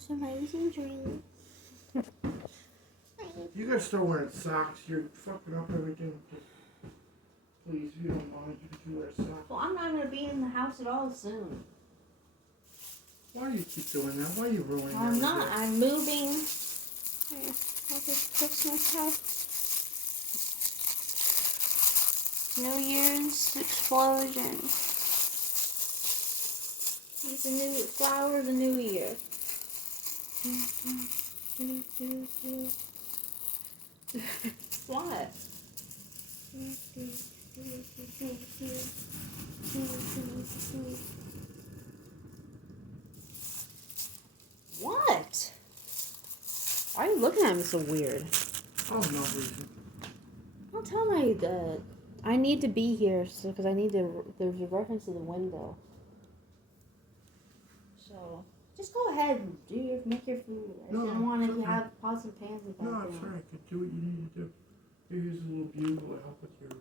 most amazing dream. You gotta start wearing socks. You're fucking up everything. Please, if you don't mind, you could wear socks. Well, I'm not gonna be in the house at all soon. Why do you keep doing that? Why are you ruining I'm everything? not. I'm moving. Here, I'll just Christmas house. New Year's explosion. He's the new flower of the new year. What? What? Why are you looking at me so weird? Oh, no reason. Don't tell my I need to be here because I need to. There's a reference to the window. So just go ahead and make your food. I didn't want to have pots and pans and No, I'm sorry. I could do what you need to do. Here's a little bugle to help with your.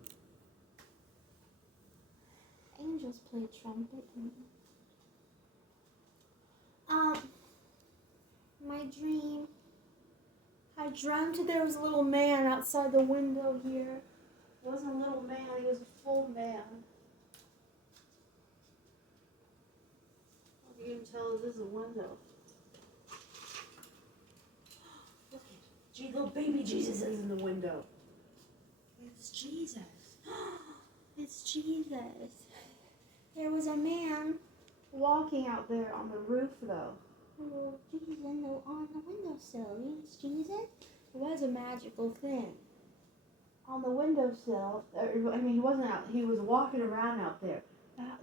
Angels play trumpet. My dream. I dreamt there was a little man outside the window here. He wasn't a little man, he was a full man. You can tell this is a window. Look at little baby Jesus is in the window. It's Jesus. It's Jesus. There was a man walking out there on the roof though. Oh, Jesus on the windowsill. It's Jesus. It was a magical thing. On the windowsill, I mean, he wasn't out. He was walking around out there.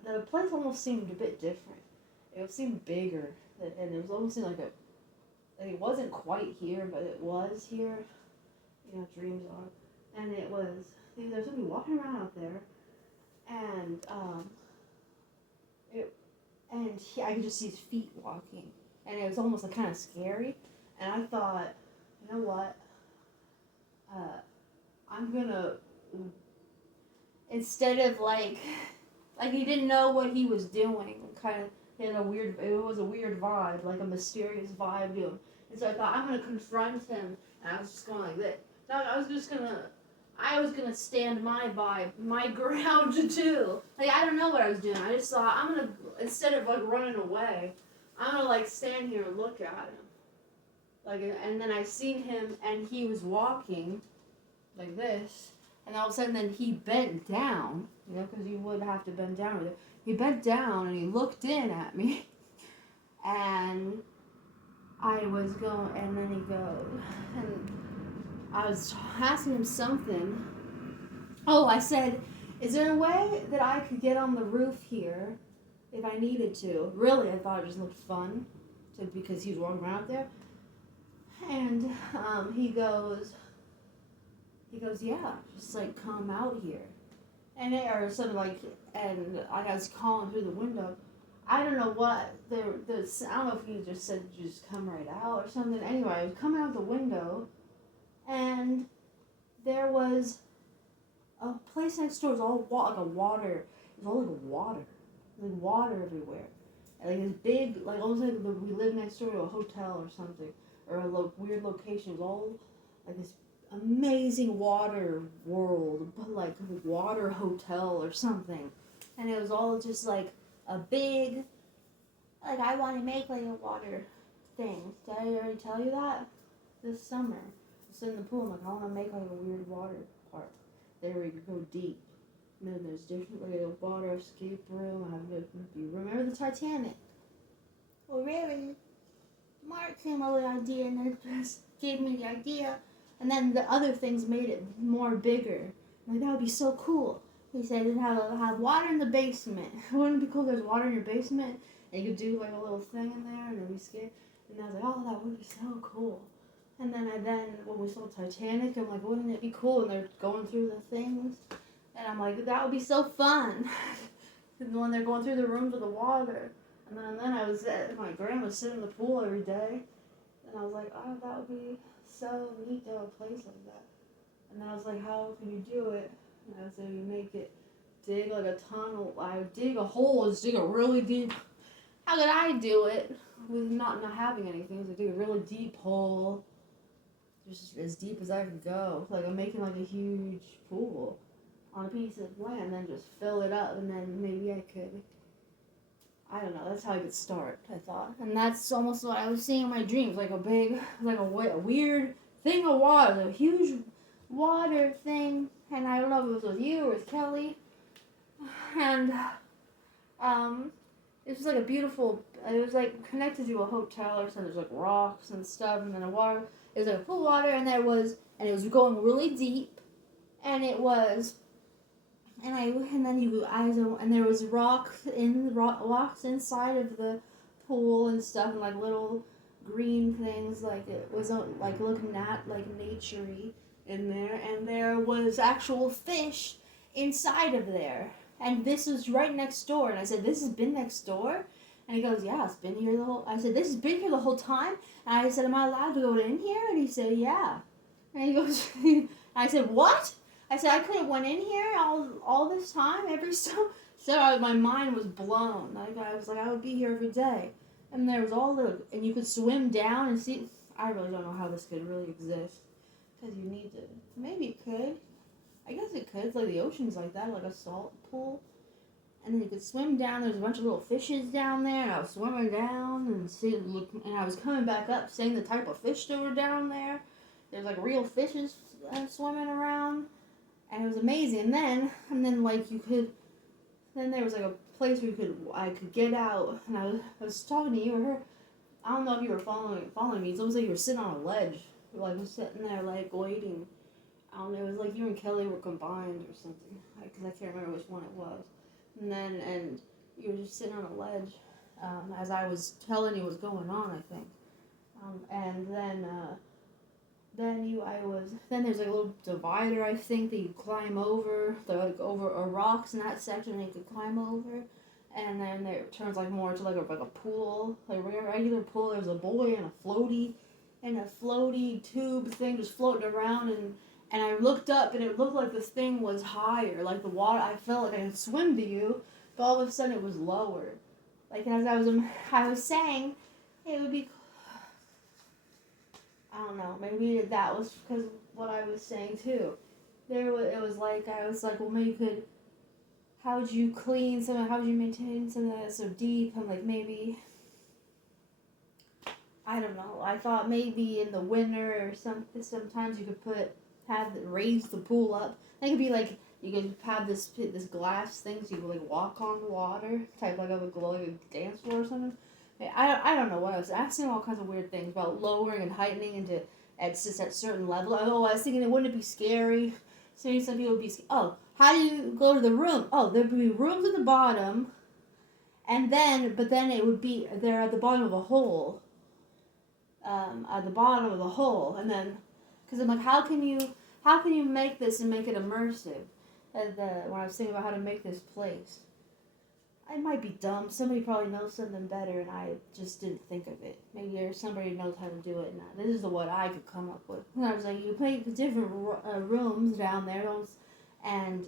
The place almost seemed a bit different. It seemed bigger, and it was almost like it wasn't quite here, but it was here. You know, dreams are. And it was. There's somebody walking around out there, and I could just see his feet walking, and it was almost like kind of scary. And I thought, you know what? I'm gonna, instead of like he didn't know what he was doing, kind of, it was a weird vibe, like a mysterious vibe to him. And so I thought, I'm gonna confront him, and I was just going like this. No, I was gonna stand my vibe, my ground too. Like, I don't know what I was doing. I just thought, I'm gonna, instead of like running away, I'm gonna like stand here and look at him. Like, and then I seen him, and he was walking like this, and all of a sudden then he bent down, you know, because you would have to bend down with it. He bent down and he looked in at me, and I was going, and then he goes, and I was asking him something. Oh, I said, is there a way that I could get on the roof here if I needed to? Really, I thought it just looked fun, because he was walking around out there. And he goes, yeah, just like come out here. And or something like, and I was calling through the window. I don't know what, I don't know if he just said just come right out or something. Anyway, I was coming out the window, and there was a place next door. It was all like a water. It was all like water everywhere. And like this big, like almost like we live next door to a hotel or something, or a weird location. It was all like this amazing water world, but like a water hotel or something. And it was all just like a big, like I want to make like a water thing. Did I already tell you that? This summer, I was in the pool. I'm like, I want to make like a weird water park. There we go deep. And then there's different like a water escape room. Remember the Titanic? Well, really, Mark came up with the idea, and then just gave me the idea. And then the other things made it more bigger. Like, that would be so cool. He said it'd have water in the basement. Wouldn't it be cool if there's water in your basement? And you could do like a little thing in there and it'd be scared. And I was like, oh, that would be so cool. And then when we saw Titanic, I'm like, wouldn't it be cool? And they're going through the things. And I'm like, that would be so fun. When they're going through the rooms with the water. And then I was my grandma sitting in the pool every day. And I was like, oh, that would be so neat to have a place like that. And then I was like, how can you do it? And I said, you make it dig like a tunnel. I would dig a hole, just dig a really deep how could I do it with not having anything to do? A really deep hole, just as deep as I could go. Like I'm making like a huge pool on a piece of land, and then just fill it up, and then maybe I could. I don't know. That's how I could start. I thought, and that's almost what I was seeing in my dreams, like a big, like a weird thing of water, a huge water thing, and I don't know if it was with you or with Kelly, and it was like a beautiful. It was like connected to a hotel or something. There's like rocks and stuff, and then the water. It was like a pool water, and it was going really deep, and it was. And then and there was rocks inside of the pool and stuff, and like little green things, like it was like looking at like naturey in there, and there was actual fish inside of there, and this was right next door. And I said, "This has been next door," and he goes, "Yeah, it's been here the whole." I said, "This has been here the whole time," and I said, "Am I allowed to go in here?" And he said, "Yeah," and he goes, I said, "What?" I said, I could have went in here all this time, my mind was blown. Like I was like, I would be here every day. And there was and you could swim down and see. I really don't know how this could really exist. Because you need to, maybe it could. I guess it could. It's like the ocean's like that, like a salt pool. And then you could swim down. There's a bunch of little fishes down there. And I was swimming down and I was coming back up, seeing the type of fish that were down there. There's like real fishes swimming around. And it was amazing. And then like then there was like a place where I could get out. And I was talking to you or her. I don't know if you were following me. It's almost like you were sitting on a ledge. Like was sitting there like waiting. I don't know. It was like you and Kelly were combined or something. Because I can't remember which one it was. And you were just sitting on a ledge as I was telling you what's going on, I think. And then there's like a little divider, I think, that you climb over, like over rocks in that section that you could climb over, and then it turns like more to like a pool, like a regular pool. There's a boy and a floaty tube thing just floating around, and I looked up and it looked like this thing was higher, like the water. I felt like I could swim to you, but all of a sudden it was lower. Like as I was saying, it would be. I don't know. Maybe that was because of what I was saying too. It was like I was like, well, maybe you could. How would you clean some? How would you maintain some of that so deep? I'm like maybe. I don't know. I thought maybe in the winter or something. Sometimes you could raise the pool up. It could be like you could have this glass thing so you could like walk on the water, type like a dance floor or something. I don't know what I was asking, all kinds of weird things about lowering and heightening into at just at certain level. I was thinking, wouldn't it be scary? So some people would be, oh, how do you go to the room? Oh, there'd be rooms at the bottom, but then it would be there at the bottom of a hole. At the bottom of the hole, and then, because I'm like, how can you make this and make it immersive? When I was thinking about how to make this place. I might be dumb. Somebody probably knows something better, and I just didn't think of it. Maybe there's somebody who knows how to do it. Now this is what I could come up with. And I was like, you make different rooms down there, and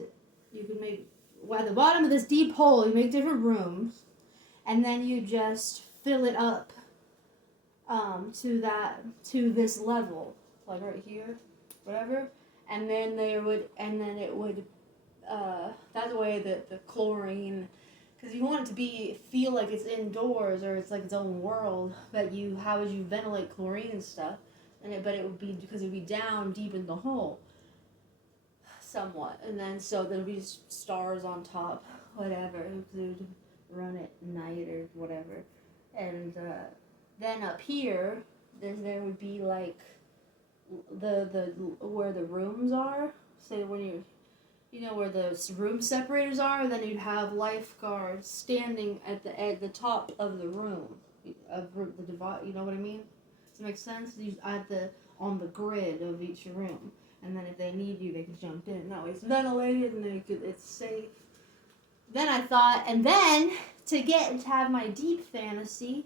you can make at the bottom of this deep hole. You make different rooms, and then you just fill it up to this level, like right here, whatever. And then it would. That's the way that the chlorine. Because you want it to feel like it's indoors or it's like its own world, but how would you ventilate chlorine and stuff? But it would be because it would be down deep in the hole, somewhat, and then so there'd be stars on top, whatever. It would run at night or whatever, and then up here, there would be like the where the rooms are. Say when where the room separators are, and then you'd have lifeguards standing at the top of the room, the divide. You know what I mean? Does it make sense? On the grid of each room, and then if they need you, they can jump in. That way, it's ventilated, and then it's safe. Then I thought, and then to have my deep fantasy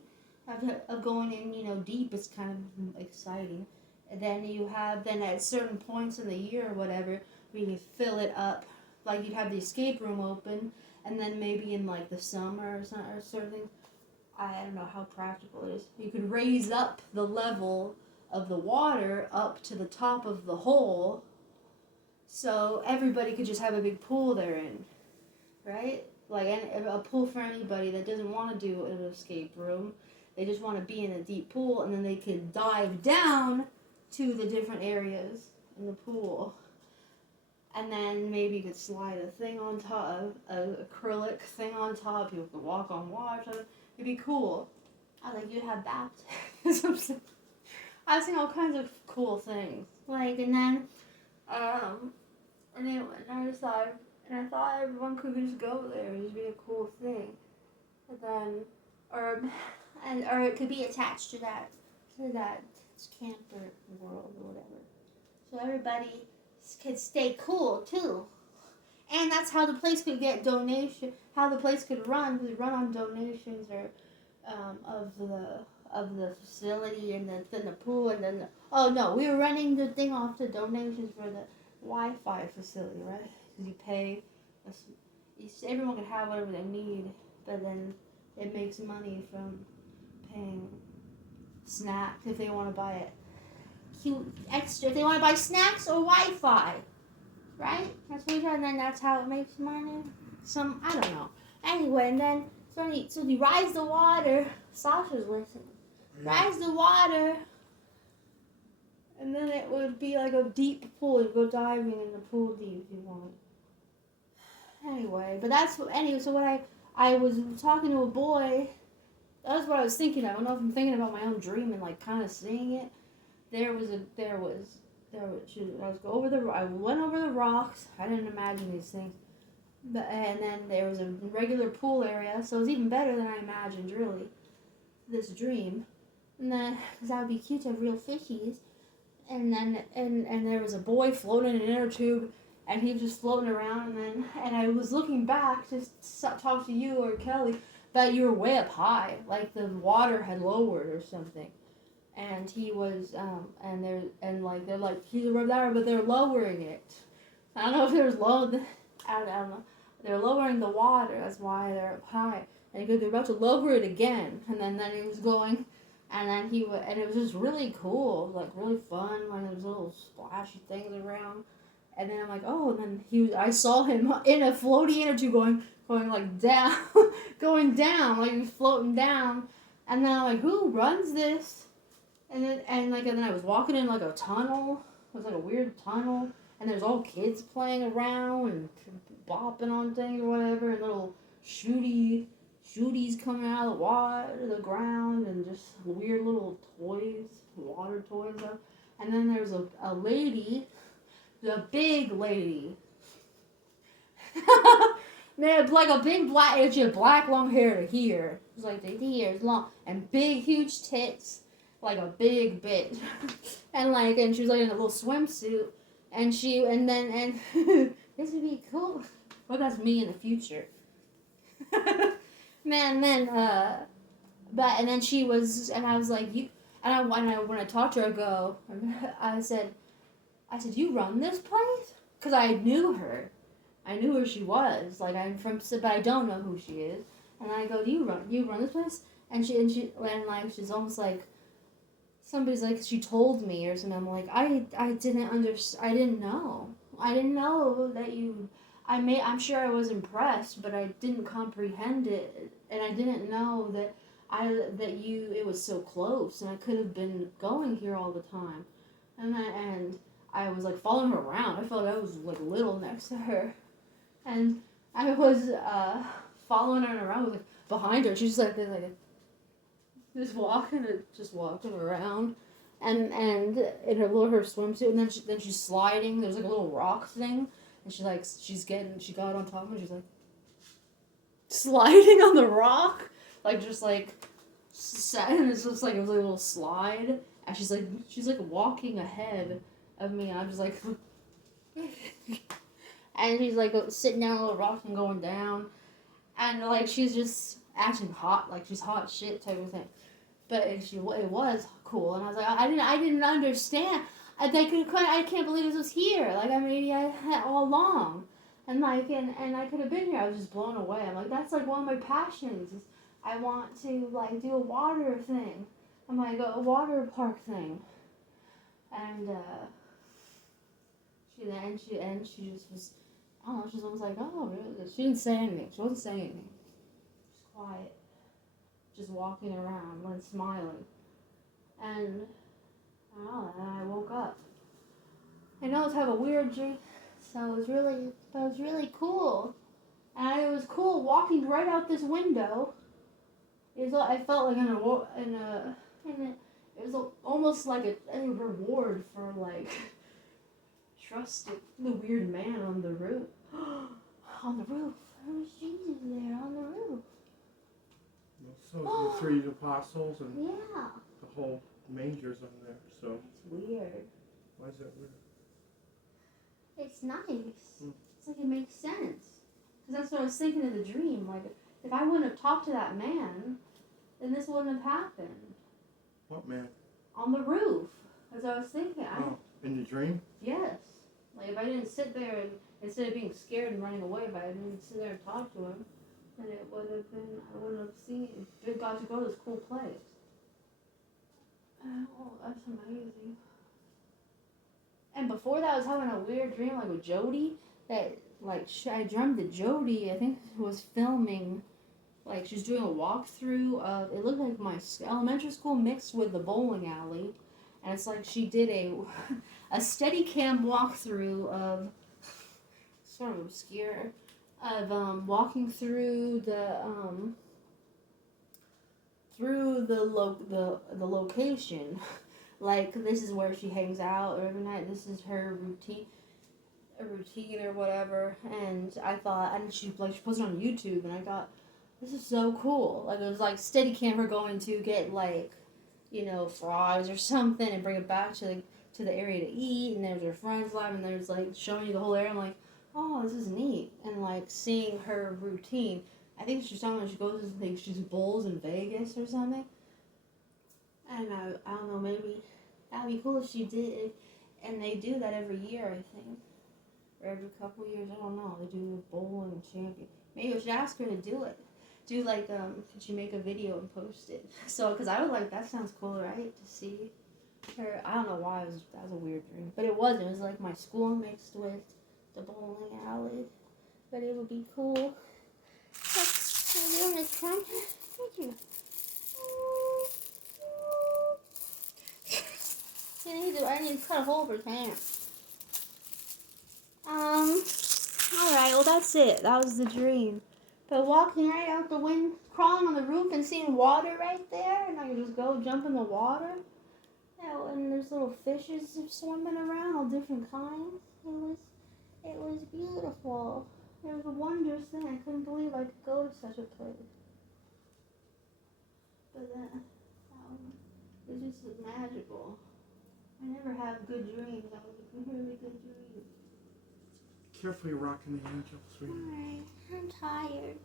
of going in, deep is kind of exciting. And then at certain points in the year or whatever, we could fill it up, like you'd have the escape room open, and then maybe in like the summer or something, I don't know how practical it is. You could raise up the level of the water up to the top of the hole, so everybody could just have a big pool they're in, right? Like a pool for anybody that doesn't want to do an escape room. They just want to be in a deep pool, and then they could dive down to the different areas in the pool. And then maybe you could slide a thing on top, an acrylic thing on top. People could walk on water. It'd be cool. I like you'd have baptisms. I was seeing all kinds of cool things. Like, and then I thought everyone could just go there. It'd just be a cool thing. And then, or it could be attached to that camper world or whatever. So everybody could stay cool too. And that's how the place could get how the place could run on donations or of the facility and then the pool and then we were running the thing off to donations for the Wi-Fi facility, right? Because you pay, everyone can have whatever they need, but then it makes money from paying snacks if they want to buy it. Cute extra if they want to buy snacks or Wi-Fi, right? That's what and then that's how it makes money. I don't know. Anyway, and then so you rise the water. Sasha's listening. Rise the water, and then it would be like a deep pool. You'd go diving in the pool deep if you want. Anyway, so when I was talking to a boy, that was what I was thinking of. I don't know if I'm thinking about my own dream and like kind of seeing it. I went over the rocks. I didn't imagine these things. And then there was a regular pool area, so it was even better than I imagined, really, this dream. And then, because that would be cute to have real fishies. And then, and there was a boy floating in an inner tube, and he was just floating around. And I was looking back to talk to you or Kelly, but you were way up high, like the water had lowered or something. And he was, they're like, he's a there, but they're lowering it. I don't know if there's I don't know. They're lowering the water, that's why they're up high. And they're about to lower it again. And then he was going, and then and it was just really cool, like really fun, like there was little splashy things around. And then I'm like, oh, and then I saw him in a floaty inner tube going like down, going down, like he was floating down. And then I'm like, who runs this? And then I was walking in like a tunnel. It was like a weird tunnel, and there's all kids playing around and bopping on things or whatever, and little shooties coming out of the ground, and just weird little toys, water toys. And then there's a lady, the big lady. Man, like a big black, she had black long hair to here. It was like the here is long and big, huge tits. Like a big bitch, and she was like in a little swimsuit, and this would be cool. Well, that's me in the future. And then she was, and I was like, when I talked to her, I said, you run this place? Because I knew her who she was, like but I don't know who she is, and I go, do you run this place? And she's almost like, somebody's like, she told me or something. I'm like, I didn't know that you, I'm sure I was impressed, but I didn't comprehend it, and I didn't know that it was so close, and I could have been going here all the time, and I was like following her around. I felt like I was like little next to her, and I was following her around, like behind her. She's like just walking around, and in her swimsuit, and then she's sliding. There's like a little rock thing, and she got on top of it. She's like sliding on the rock, like just like, and it's just like it was like a little slide, and she's like walking ahead of me, and I'm just like, and she's like sitting down on a little rock and going down, and like she's just acting hot, like she's hot shit type of thing. But it was cool, and I was like, I didn't understand. I can't believe this was here. Like, maybe I had all along, and I could have been here. I was just blown away. I'm like, that's like one of my passions. I want to like do a water thing. I'm like a water park thing. And she just was, I don't know, she was like, oh really? She didn't say anything. She wasn't saying anything. Just quiet. Just walking around and smiling. And I don't know, and I woke up. I know it's have a weird dream, so it was really cool. And it was cool walking right out this window. I felt like it was almost like a reward for like trusting the weird man on the roof. On the roof, there was Jesus there on the roof. So the 3 apostles and Yeah. the whole manger's on there. So It's weird. why is that weird? It's nice. It's like it makes sense. Because that's what I was thinking in the dream. Like, if I wouldn't have talked to that man, then this wouldn't have happened. What man? On the roof. As I was thinking. In your dream? Yes. Like, if I didn't sit there and, instead of being scared and running away, if I didn't sit there and talk to him, then it would have been, I wouldn't have seen, got to go to this cool place. Oh, that's amazing. And before that, I was having a weird dream, like with Jody, that, like, I dreamt that Jody, I think, was filming, like, she's doing a walkthrough of, it looked like my elementary school mixed with the bowling alley, and it's like she did a Steadicam walkthrough of, sort of obscure, of, walking through the location. Like, this is where she hangs out every night. This is her routine or whatever. And I thought, and she posted it on YouTube, and I thought, this is so cool. Like, it was like Steadicam her going to get, like, you know, fries or something and bring it back to the area to eat. And there's her friends live, and there's like showing you the whole area. I'm like, oh, this is neat. And like seeing her routine. I think she's talking when she goes to think she's bowls in Vegas or something. And I don't know, maybe that'd be cool if she did. And they do that every year, I think. Or every couple years, I don't know. They do a bowling champion. Maybe I should ask her to do it. Do like, could you make a video and post it? So, because I was like, that sounds cool, right? To see her. I don't know why that was a weird dream. But it wasn't. It was like my school mixed with the bowling alley. But it would be cool. Thank you. I need to cut a hole for his hand. Alright, well that's it. That was the dream. But walking right out the window, crawling on the roof and seeing water right there, and I could just go jump in the water. Yeah, and there's little fishes swimming around, all different kinds. It was beautiful. It was a wondrous thing. I couldn't believe I could go to such a place. But then, it just was magical. I never have good dreams. That was a really good dream. Careful, you're rocking the angel, sweetie. Alright, I'm tired.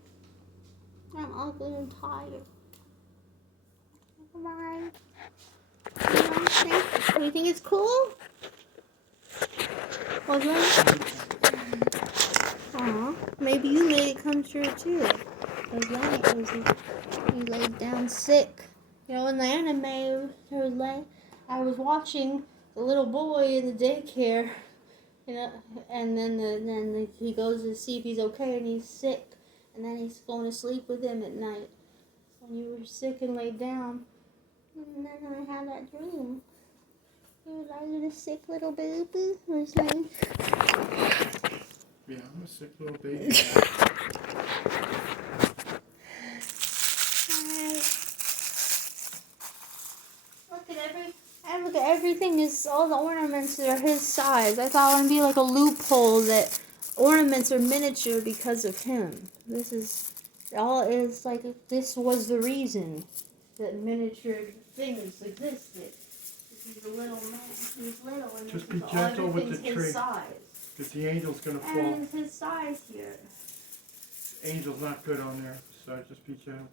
I'm ugly and tired. Come on. Do you think it's cool? Was it? Aw, maybe you made it come true too. Because he laid down sick. You know, in the anime, I was watching the little boy in the daycare, you know, and then he goes to see if he's okay, and he's sick, and then he's going to sleep with him at night. So when you were sick and laid down, and then I had that dream. He was like, "Are you a sick little baby?" I was like, yeah, I'm a sick little baby. Look at everything is, all the ornaments are his size. I thought it would be like a loophole that ornaments are miniature because of him. This was the reason that miniature things existed. This is the little man. He's little and just be gentle with the tree. His size. Because the angel's going to fall. And it's his size here. The angel's not good on there, so just be gentle.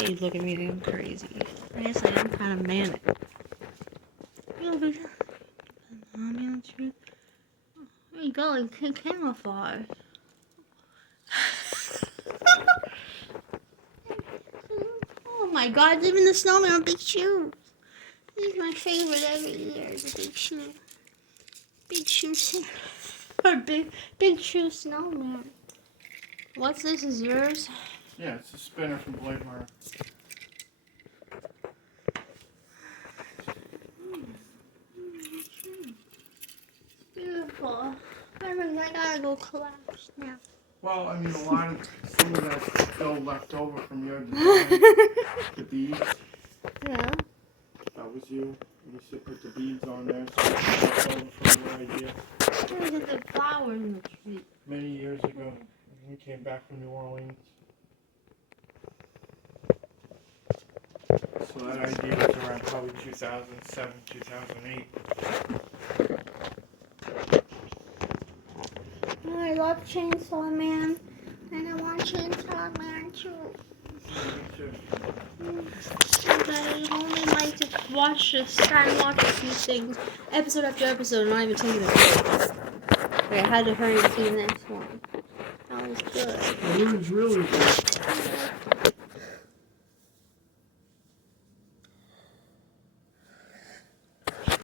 He's looking at me, I'm crazy. I guess I am kind of manic. There you go, like camouflage. my god, living the snowman with big shoes. He's my favorite every year, the big shoe. Big shoe Santa. Or big shoe snowman. What's this? Is yours? Yeah, it's a spinner from Blade Runner. Beautiful. I gotta go collapse now. Well, I mean, some of that still left over from your design. The beads. Yeah. That was you. You should put the beads on there. So it's left over from your idea. Look at the flowers in the tree. Many years ago, when we came back from New Orleans. So that idea was around probably 2007, 2008. I love Chainsaw Man, and I want Chainsaw Man too. Me too. But I only like to watch this, try and watch a few things, episode after episode, not even taking a break. Okay, I had to hurry to see the next one. That was good. It was really good.